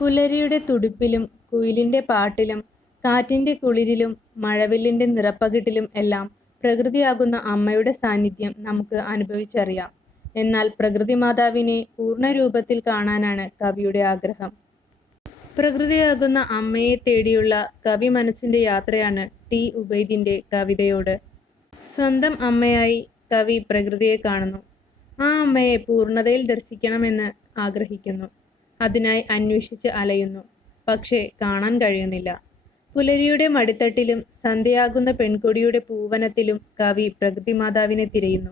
പുലരിയുടെ തുടിപ്പിലും കുയിലിന്റെ പാട്ടിലും കാറ്റിന്റെ കുളിരിലും മഴവില്ലിന്റെ നിറപ്പകിട്ടിലും എല്ലാം പ്രകൃതിയാകുന്ന അമ്മയുടെ സാന്നിധ്യം നമുക്ക് അനുഭവിച്ചറിയാം. എന്നാൽ പ്രകൃതി മാതാവിനെ പൂർണരൂപത്തിൽ കാണാനാണ് കവിയുടെ ആഗ്രഹം. പ്രകൃതിയാകുന്ന അമ്മയെ തേടിയുള്ള കവി മനസ്സിന്റെ യാത്രയാണ് ടി. ഉബൈദിന്റെ കവിതയോട്. സ്വന്തം അമ്മയായി കവി പ്രകൃതിയെ കാണുന്നു. ആ അമ്മയെ പൂർണതയിൽ ദർശിക്കണമെന്ന് ആഗ്രഹിക്കുന്നു. അതിനായി അന്വേഷിച്ച് അലയുന്നു. പക്ഷേ കാണാൻ കഴിയുന്നില്ല. പുലരിയുടെ മടിത്തട്ടിലും സന്ധ്യയാകുന്ന പെൺകൊടിയുടെ പൂവനത്തിലും കവി പ്രകൃതി മാതാവിനെ തിരയുന്നു.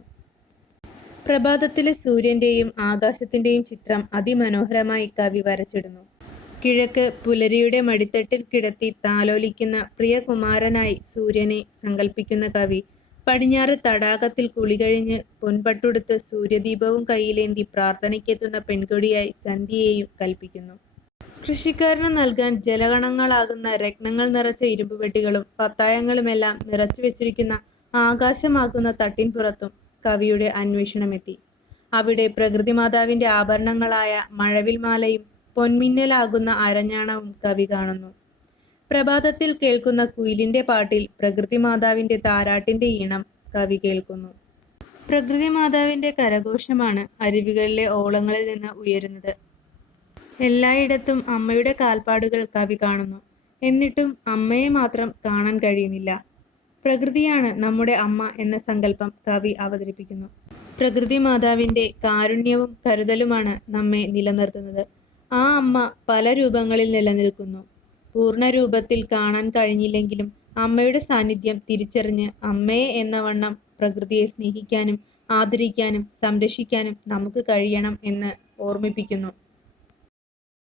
പ്രഭാതത്തിലെ സൂര്യന്റെയും ആകാശത്തിന്റെയും ചിത്രം അതിമനോഹരമായി കവി വരച്ചിടുന്നു. കിഴക്ക് പുലരിയുടെ മടിത്തട്ടിൽ കിടത്തി താലോലിക്കുന്ന പ്രിയകുമാരനായി സൂര്യനെ സങ്കല്പിക്കുന്ന കവി പടിഞ്ഞാറ് തടാകത്തിൽ കുളികഴിഞ്ഞ് പൊൻപട്ടുടുത്ത് സൂര്യദീപവും കയ്യിലേന്തി പ്രാർത്ഥനയ്ക്കെത്തുന്ന പെൺകൊടിയായി സന്ധ്യയെയും കൽപ്പിക്കുന്നു. കൃഷിക്കാരന് നൽകാൻ ജലഗണങ്ങളാകുന്ന രത്നങ്ങൾ നിറച്ച ഇരുമ്പുപെട്ടികളും പത്തായങ്ങളുമെല്ലാം നിറച്ചു വെച്ചിരിക്കുന്ന ആകാശമാകുന്ന തട്ടിൻപുറത്തും കവിയുടെ അന്വേഷണമെത്തി. അവിടെ പ്രകൃതി മാതാവിന്റെ ആഭരണങ്ങളായ മഴവിൽമാലയും പൊന്മിന്നലാകുന്ന അരഞ്ഞാണവും കവി കാണുന്നു. പ്രഭാതത്തിൽ കേൾക്കുന്ന കുയിലിന്റെ പാട്ടിൽ പ്രകൃതി മാതാവിന്റെ താരാട്ടിന്റെ ഈണം കവി കേൾക്കുന്നു. പ്രകൃതി മാതാവിന്റെ കരഘോഷമാണ് അരുവികളിലെ ഓളങ്ങളിൽ നിന്ന് ഉയരുന്നത്. എല്ലായിടത്തും അമ്മയുടെ കാൽപ്പാടുകൾ കവി കാണുന്നു. എന്നിട്ടും അമ്മയെ മാത്രം കാണാൻ കഴിയുന്നില്ല. പ്രകൃതിയാണ് നമ്മുടെ അമ്മ എന്ന സങ്കല്പം കവി അവതരിപ്പിക്കുന്നു. പ്രകൃതി മാതാവിന്റെ കാരുണ്യവും കരുതലുമാണ് നമ്മെ നിലനിർത്തുന്നത്. ആ അമ്മ പല രൂപങ്ങളിൽ നിലനിൽക്കുന്നു. പൂർണ രൂപത്തിൽ കാണാൻ കഴിഞ്ഞില്ലെങ്കിലും അമ്മയുടെ സാന്നിധ്യം തിരിച്ചറിഞ്ഞ് അമ്മയെ എന്ന വണ്ണം പ്രകൃതിയെ സ്നേഹിക്കാനും ആദരിക്കാനും സംരക്ഷിക്കാനും നമുക്ക് കഴിയണം എന്ന് ഓർമ്മിപ്പിക്കുന്നു.